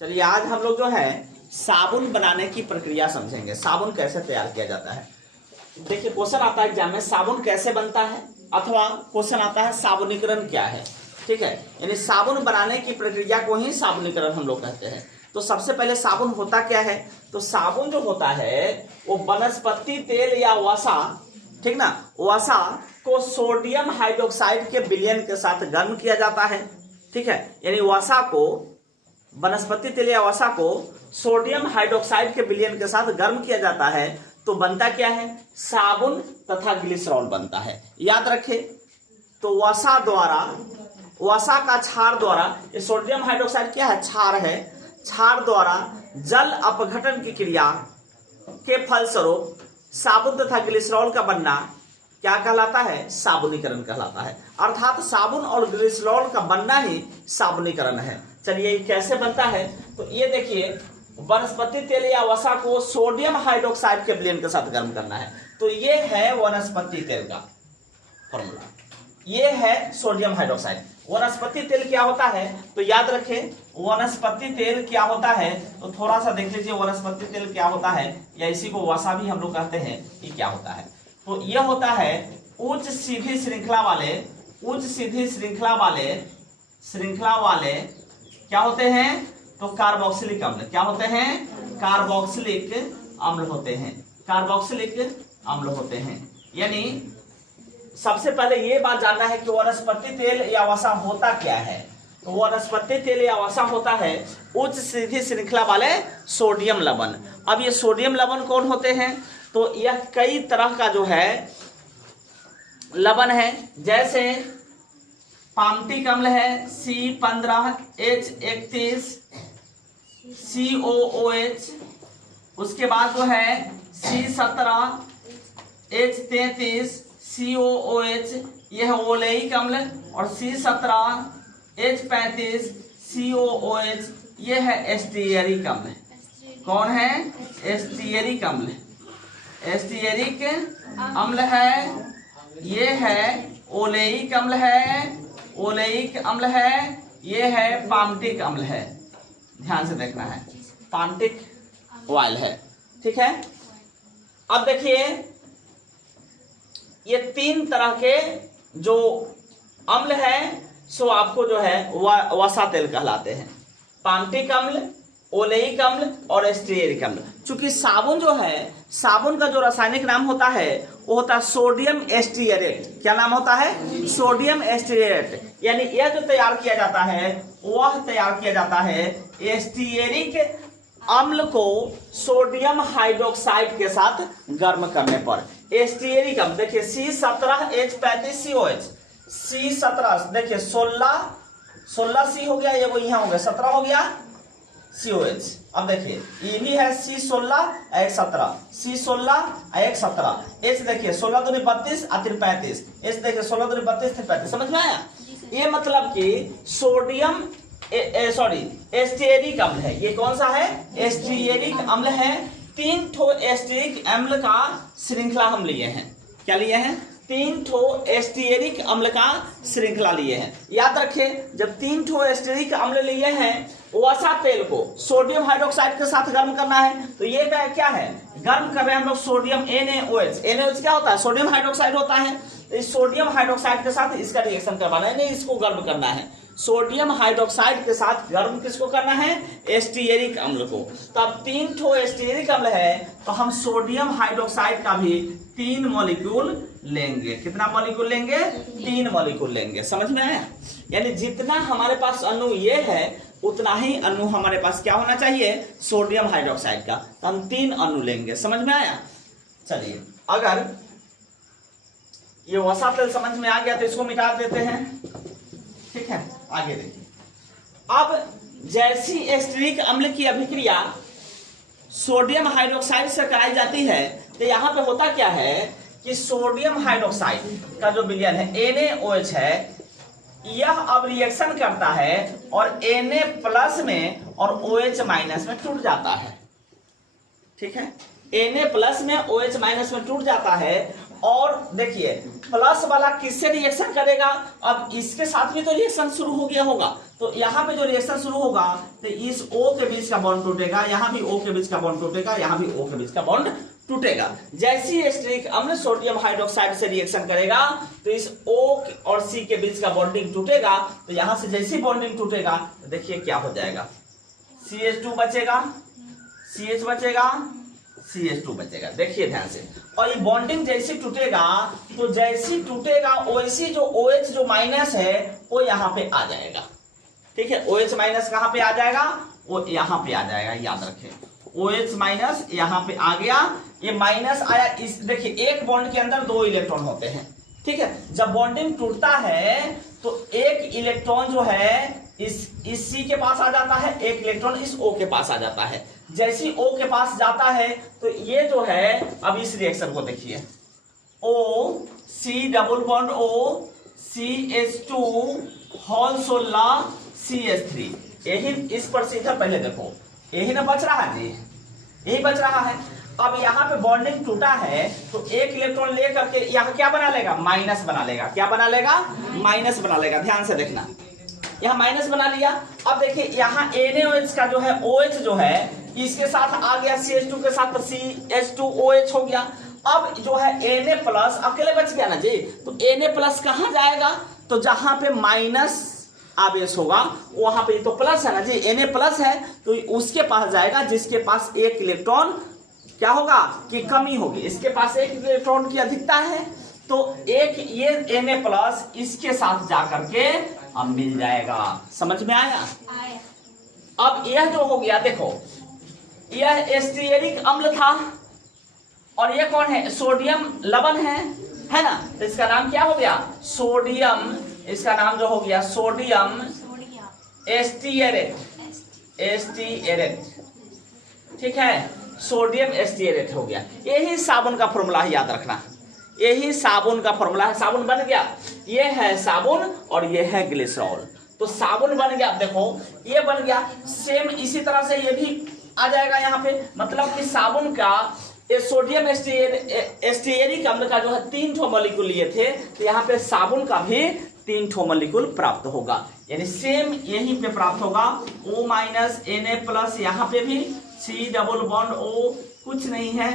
चलिए आज हम लोग जो है साबुन बनाने की प्रक्रिया समझेंगे। साबुन कैसे तैयार किया जाता है। देखिए क्वेश्चन आता है एग्जाम में, साबुन कैसे बनता है, अथवा क्वेश्चन आता है साबुनीकरण क्या है। ठीक है, यानी साबुन बनाने की प्रक्रिया को ही साबुनीकरण हम लोग कहते हैं। तो सबसे पहले साबुन होता क्या है, तो साबुन जो होता है वो वनस्पति तेल या वसा, ठीक ना, वसा को सोडियम हाइड्रोक्साइड के विलयन के साथ गर्म किया जाता है। ठीक है, यानी वसा को, वनस्पति तेल या वसा को सोडियम हाइड्रोक्साइड के विलयन के साथ गर्म किया जाता है तो बनता क्या है, साबुन तथा ग्लिसरॉल बनता है। याद रखें, तो वसा द्वारा, वसा का क्षार द्वारा, ये सोडियम हाइड्रोक्साइड क्या है, क्षार है, क्षार द्वारा जल अपघटन की क्रिया के फलस्वरूप साबुन तथा ग्लिसरॉल का बनना क्या कहलाता है, साबुनीकरण कहलाता है। अर्थात साबुन और ग्लिसरॉल का बनना ही साबुनीकरण है। चलिए कैसे बनता है, तो ये देखिए, वनस्पति तेल या वसा को सोडियम हाइड्रोक्साइड के विलयन के साथ गर्म करना है। तो ये है वनस्पति तेल का फॉर्मूला, ये है सोडियम हाइड्रोक्साइड। वनस्पति तेल क्या होता है, तो याद रखें वनस्पति तेल क्या होता है, तो थोड़ा सा देख लीजिए वनस्पति तेल क्या होता है, या इसी को वसा भी हम लोग कहते हैं, ये क्या होता है। तो यह होता है उच्च सीधी श्रृंखला वाले, उच्च सीधी श्रृंखला वाले क्या होते हैं, तो कार्बोक्सिलिक अम्ल। क्या होते हैं, कार्बोक्सिलिक अम्ल होते हैं, कार्बोक्सिलिक अम्ल होते हैं। यानी सबसे पहले ये बात जानना है कि वनस्पति तेल या वसा होता क्या है। तो वनस्पति तेल या वसा होता है उच्च सीधी श्रृंखला वाले सोडियम लवण। अब ये सोडियम लवण कौन होते हैं, तो यह कई तरह का जो है लवण है, जैसे पामटिक अम्ल है C15H31 COOH, उसके बाद जो है C17H33 COOH, यह है ओलेइक अम्ल, और C17H35 COOH, यह है एस्टियरिक अम्ल। कौन है, एस्टियरिक अम्ल, एस्टियरिक अम्ल है, ये है ओलेइक अम्ल है, ओलेइक अम्ल है, ये है पामटिक अम्ल है। ध्यान से देखना है, पामटिक ऑयल है। ठीक है, अब देखिए ये तीन तरह के जो अम्ल है सो आपको जो है वसा तेल कहलाते हैं, पामटिक अम्ल, ओलेइक अम्ल और एस्टियरिक अम्ल। चूंकि साबुन जो है, साबुन का जो रासायनिक नाम होता है वो होता है सोडियम एस्टियरेट। क्या नाम होता है, सोडियम एस्टियरेट। यानी यह जो तैयार किया जाता है वह तैयार किया जाता है एस्टियरिक अम्ल को सोडियम हाइड्रोक्साइड के साथ गर्म करने पर। एस्टियरिक अम्ल देखिए C17H35 COH, C17 देखिए 16 C हो गया, ये वो यहाँ हो गया 17 हो गया COH। अब देखिए ये भी है C16H17, C16H17, H देखिए 16 दूनी 32 और 35, H देखिए 16 दूनी 32 35। समझ में आया, ये मतलब कि सोडियम एस्टियरिक अम्ल है। ये कौन सा है, एस्टियरिक अम्ल है। 3 ठो एस्टियरिक अम्ल का श्रृंखला हम लिए हैं। क्या लिए हैं, 3 ठो एस्टियरिक अम्ल का श्रृंखला लिए हैं। याद रखें, जब 3 ठो एस्टियरिक अम्ल लिए हैं, वसा तेल को सोडियम हाइड्रोक्साइड के साथ गर्म करना है। तो ये क्या है, गर्म कर रहे हैं हम लोग सोडियम NaOH। NaOH क्या होता है, सोडियम हाइड्रोक्साइड होता है। तो इस सोडियम हाइड्रोक्साइड के साथ इसका रिएक्शन करवाना है, नहीं इसको गर्म करना है। सोडियम हाइड्रोक्साइड के साथ गर्म किसको करना है, एस्टियरिक अम्ल को। तो अब 3 ठो एस्टियरिक अम्ल है, तो हम सोडियम हाइड्रोक्साइड का भी 3 मॉलिक्यूल लेंगे। कितना मॉलिक्यूल लेंगे, 3 मॉलिक्यूल लेंगे। समझ में आया, यानी जितना हमारे पास अणु ये है उतना ही अणु हमारे पास क्या होना चाहिए, सोडियम हाइड्रोक्साइड का। तो हम 3 अणु लेंगे। समझ में आया। चलिए अगर ये वसा तेल समझ में आ गया तो इसको मिटा देते हैं। ठीक है, आगे देखिए। अब जैसी एस्टियरिक अम्ल की अभिक्रिया सोडियम हाइड्रोक्साइड से कराई जाती है, तो यहां पे होता क्या है कि सोडियम हाइड्रोक्साइड का जो विलयन है NaOH है, यह अब रिएक्शन करता है और Na+ में और OH- में टूट जाता है। ठीक है, Na+ में OH- में टूट जाता है और देखिए प्लस वाला किससे रिएक्शन करेगा, अब इसके साथ भी तो रिएक्शन शुरू हो गया होगा, तो यहाँ पे जो रिएक्शन शुरू होगा तो इस O के बीच का बॉन्ड टूटेगा, यहाँ भी O के बीच का बॉन्ड टूटेगा, यहाँ भी O के बीच का बॉन्ड टूटेगा। जैसी एस्टरिक अम्ल सोडियम हाइड्रोक्साइड से रिएक्शन करेगा तो इस O और C के बीच का बॉन्डिंग टूटेगा, तो यहाँ से जैसी बॉन्डिंग टूटेगा तो देखिए क्या हो जाएगा, CH2 बचेगा, CH बचेगा, CH2 बचेगा। देखिए ध्यान से, और ये बॉन्डिंग जैसे टूटेगा तो जैसे टूटेगा वैसी जो OH जो माइनस है वो यहाँ पे आ जाएगा। ठीक है, OH माइनस कहाँ पे आ जाएगा, वो यहाँ पे आ जाएगा, याद रखें OH माइनस यहाँ पे आ गया, ये माइनस आया। इस देखिए एक बॉन्ड के अंदर 2 इलेक्ट्रॉन होते हैं। ठीक है, जब बॉन्डिंग टूटता है तो एक इलेक्ट्रॉन जो है इस C के पास आ जाता है, एक इलेक्ट्रॉन इस O के पास आ जाता है। जैसी O के पास जाता है तो ये जो है, अब इस रिएक्शन को देखिए, O C double bond O CH2 whole 16 CH3, यही इस पर सीधा पहले देखो, यही ना बच रहा है जी, यही बच रहा है। अब यहाँ पे बॉन्डिंग टूटा है तो एक इलेक्ट्रॉन लेकर के यहाँ क्या बना लेगा, माइनस बना लेगा। क्या बना लेगा, माइनस बना लेगा। ध्यान से देखना, यहाँ माइनस बना लिया। अब देखिए यहाँ NaOH का जो है OH जो है इसके साथ आ गया CH2 के साथ, तो CH2OH हो गया। अब जो है Na प्लस अकेले बच गया ना जी, तो Na प्लस कहाँ जाएगा, तो जहां पे माइनस आवेश होगा वहां पे तो प्लस है ना जी, Na प्लस है तो उसके पास जाएगा जिसके पास एक इलेक्ट्रॉन क्या होगा कि कमी होगी। इसके पास एक इलेक्ट्रॉन की अधिकता है तो एक ये Na प्लस इसके साथ जाकर के अब मिल जाएगा। समझ में आया? अब यह जो हो गया, देखो यह एस्टियरिक अम्ल था और ये कौन है, सोडियम लवण है ना, तो इसका नाम क्या हो गया, सोडियम। इसका नाम जो हो गया सोडियम एस्टियरेट, ठीक है, सोडियम एस्टियरेट हो गया। यही साबुन का फॉर्मूला है, याद रखना, यही साबुन का फॉर्मूला है। साबुन बन गया, ये है साबुन और ये है ग्लिसरॉल, तो साबुन बन गया। देखो ये बन गया, सेम इसी तरह से ये भी आ जाएगा यहाँ पे, मतलब कि साबुन का ये सोडियम एस्टियरिक अम्ल का जो है 3 ठो मॉलिक्यूल लिए थे, तो यहाँ पे साबुन का भी 3 ठो मॉलिक्यूल प्राप्त होगा, यानी सेम यहीं पे प्राप्त होगा। O माइनस Na प्लस, यहाँ पे भी C डबल बॉन्ड O, कुछ नहीं है,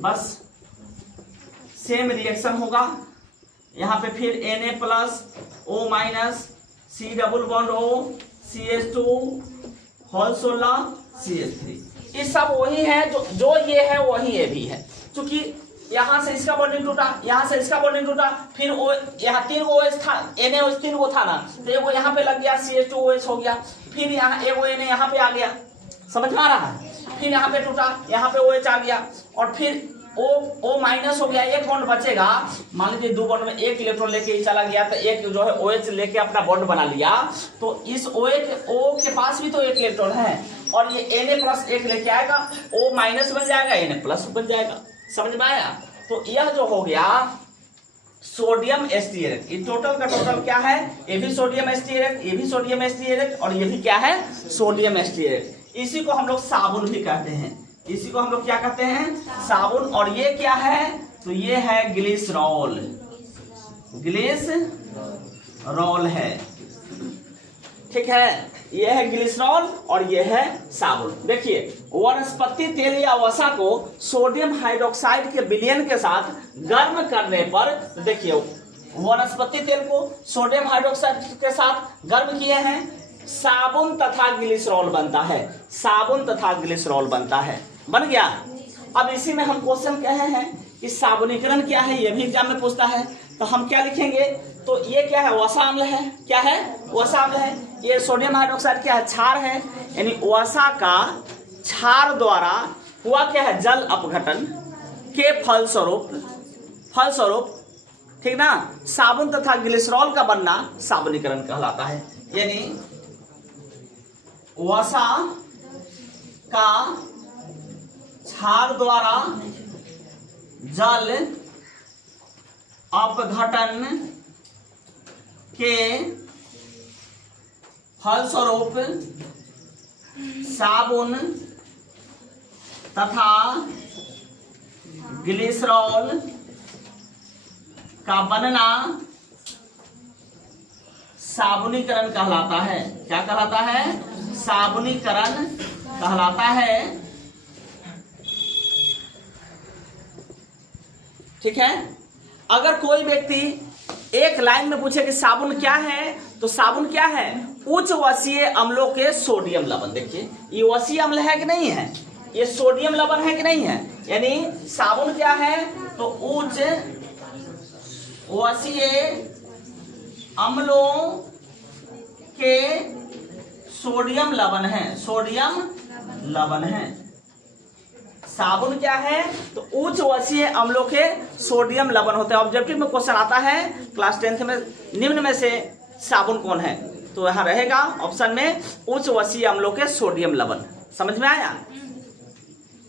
बस सेम रिएक्शन होगा। यहाँ पे फिर Na plus O minus C double bond O CH2 whole 16 CH3, ये सब वही है जो ये है वही ये भी है। क्योंकि यहाँ से इसका बॉन्डिंग टूटा, यहाँ से इसका बॉन्डिंग टूटा, फिर वो यहाँ 3 OH था, NaOH 3 गो था ना, तो एगो यहाँ पे लग गया CH2OH हो गया, फिर यहाँ एगो Na यहाँ पे आ गया, समझ में आ रहा है, फिर यहाँ पे टूटा, यहाँ पे OH आ गया और फिर O माइनस हो गया, एक बॉन्ड बचेगा। मान लीजिए 2 बॉन्ड में एक इलेक्ट्रॉन लेके ही चला गया तो एक जो है OH लेके अपना बॉन्ड बना लिया, तो इस O के पास भी तो एक इलेक्ट्रॉन है और ये Na प्लस एक लेके आएगा, O माइनस बन जाएगा, Na प्लस बन जाएगा। समझ में आया? तो यह जो हो गया सोडियम एस्टियरेट, ये टोटल का टोटल क्या है, ये भी सोडियम एस्टियरेट, ये भी सोडियम एस्टियरेट और ये भी क्या है, सोडियम एस्टियरेट। इसी को हम लोग साबुन भी कहते हैं, इसी को हम लोग क्या कहते हैं, साबुन। और ये क्या है, तो ये है ग्लिसरॉल, ग्लिसरॉल है, ठीक है, ये है ग्लिसरॉल और ये है साबुन। देखिए वनस्पति तेल या वसा को सोडियम हाइड्रोक्साइड के विलयन के साथ गर्म करने पर, देखिए वनस्पति तेल को सोडियम हाइड्रोक्साइड के साथ गर्म किए हैं, साबुन तथा ग्लिसरॉल बनता है, साबुन तथा ग्लिसरॉल बनता है, बन गया। अब इसी में हम क्वेश्चन कहे हैं कि साबुनीकरण क्या है, ये भी एग्जाम में पूछता है, तो हम क्या लिखेंगे, तो ये क्या है, वसा अम्ल है, क्या है, वसा अम्ल है। ये सोडियम हाइड्रोक्साइड क्या है, क्षार है, यानी वसा का क्षार द्वारा हुआ क्या है, जल अपघटन के फलस्वरूप, ठीक ना, साबुन तथा ग्लिसरॉल का बनना साबुनीकरण कहलाता है। यानी वसा का क्षार द्वारा जल अपघटन के फलस्वरूप साबुन तथा ग्लिसरॉल का बनना साबुनीकरण कहलाता है। क्या कहलाता है? साबुनीकरण कहलाता है। ठीक है। अगर कोई व्यक्ति एक लाइन में पूछे कि साबुन क्या है, तो साबुन क्या है? उच्च वसीय अम्लों के सोडियम लवण। देखिए ये वसीय अम्ल है कि नहीं है, ये सोडियम लवण है कि नहीं है, यानी साबुन क्या है? तो उच्च वसीय अम्लों के सोडियम लवण है, सोडियम लवण है। साबुन क्या है? तो उच्च वसीय अम्लों के सोडियम लवण होते हैं। ऑब्जेक्टिव में क्वेश्चन आता है क्लास 10th में, निम्न में से साबुन कौन है? तो यहां रहेगा ऑप्शन में उच्च वसीय अम्लों के सोडियम लवण। समझ में आया?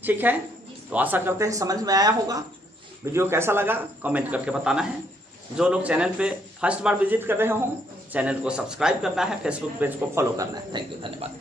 ठीक है, तो आशा करते हैं समझ में आया होगा। वीडियो कैसा लगा कमेंट करके बताना है। जो लोग चैनल पे फर्स्ट बार विजिट कर रहे हो, चैनल को सब्सक्राइब करना है, फेसबुक पेज को फॉलो करना है। थैंक यू, धन्यवाद।